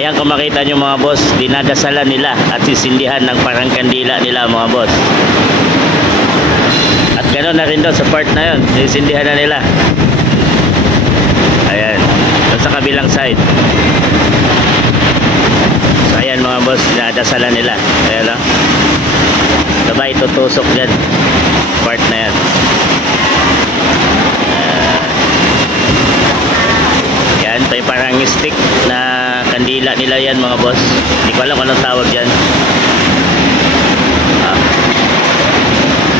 Ayan, kung makita nyo mga boss, dinadasalan nila at sisindihan ng parang kandila nila mga boss. At gano'n na rin doon sa part na yun, sisindihan na nila. Ayan, doon sa kabilang side. So ayan mga boss, dinadasalan nila. Ayan lang. Sabay tutusok dyan, part na yan. Yan, ito yung parang stick na kandila nila yan mga boss. Hindi ko alam kung anong tawag dyan.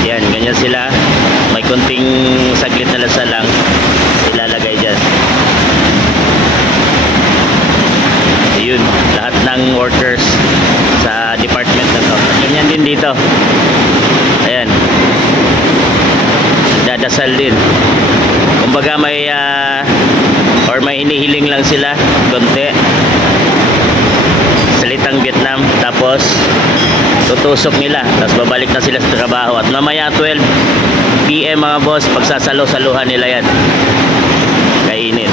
Yan, ganyan sila. May kunting saglit na lasa lang ilalagay dyan. Ayun, lahat ng workers sa department na to. Ganyan din dito. Ayan, dadasal din. Kumbaga may or may hinihiling lang sila konti, salitang Vietnam, tapos tutusok nila, tapos babalik na sila sa trabaho. At mamaya 12 PM mga boss, pagsasalo-saluhan nila yan, kainin.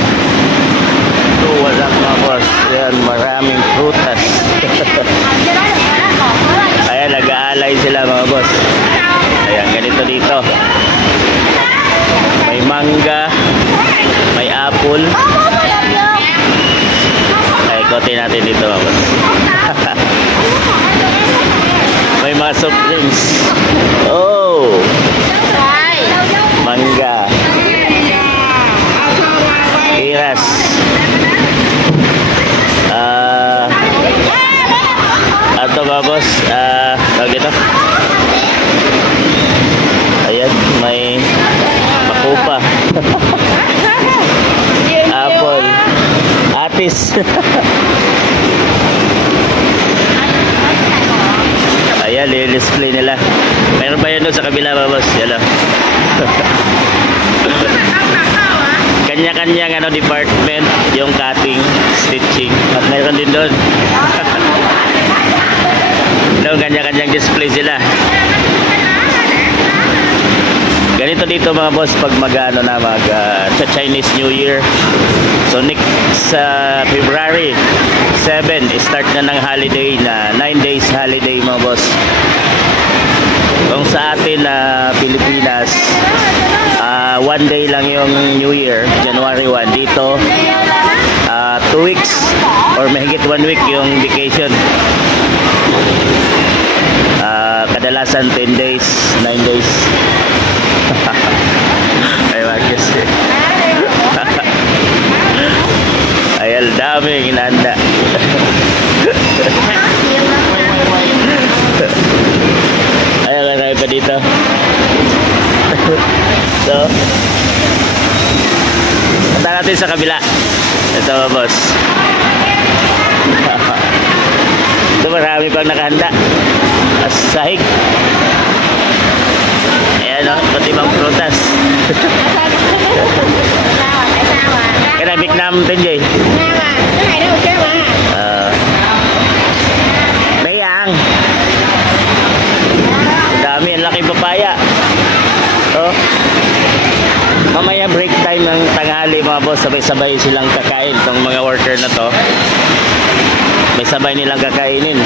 So wala mga boss, yan, maraming prutas. Ayan, nag-aalay sila mga boss. Ayan, ganito dito. May mangga, may apple. Ay, kote natin dito mga boss. May mga soft drinks. Oh, mangga, iras, ato mga boss, tawag ito. Ayan, may makupa. Apple, atis. Ayan, i-display nila. Meron pa yun doon sa kabila mga boss. Yan lang. Kanya-kanyang department, yung cutting, stitching, at meron din doon. Doon kanya-kanyang display sila. Ganito dito mga boss pag sa Chinese New Year. So next February 7 start na ng holiday na 9 days holiday mga boss. Kung sa atin na Pilipinas, 1 day lang yung New Year, January 1. Dito 2 weeks or mahigit 1 week yung vacation. Kadalasan 10 days, 9 days. Ay, Marcus. Ay, daming inanda. Ay, marami pa dito. So, punta natin sa kabila. Ito, boss. Ito, marami pang nakahanda. Sahig. Ayan o, pati bang prutas. Cái này Việt Nam tên gì? Cái này đâu chứ mà. Đấy ăn. Dami, ang laking papaya. Oh. Mamaya break time ng tanghali mga boss, sabay-sabay silang kakain tong mga worker na to. May sabay nilang kakainin.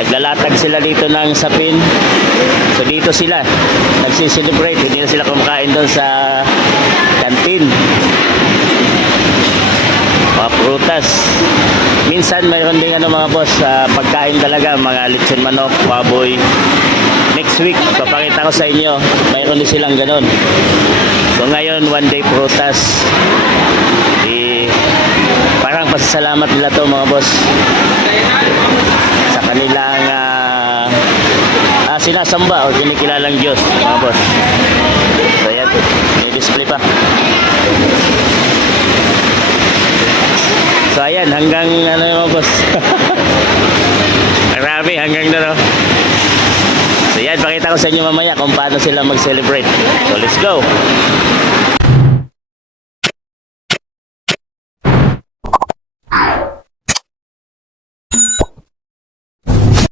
Naglalatag sila dito ng sapin. So dito sila nagsiselebrate. Hindi na sila kumakain doon sa kantin. Mga prutas. Minsan mayroon din mga boss, pagkain talaga, mga lechon manok, baboy. Next week, papakita ko sa inyo, mayroon din silang ganon. So ngayon, 1 day prutas. Parang pasasalamat nila to mga boss sa kanilang sinasamba o kinikilalang Diyos mga boss. So yan, may display pa. So ayan, hanggang mga boss. Marami hanggang na. So yan, pakita ko sa inyo mamaya kung paano sila mag-celebrate. So let's go.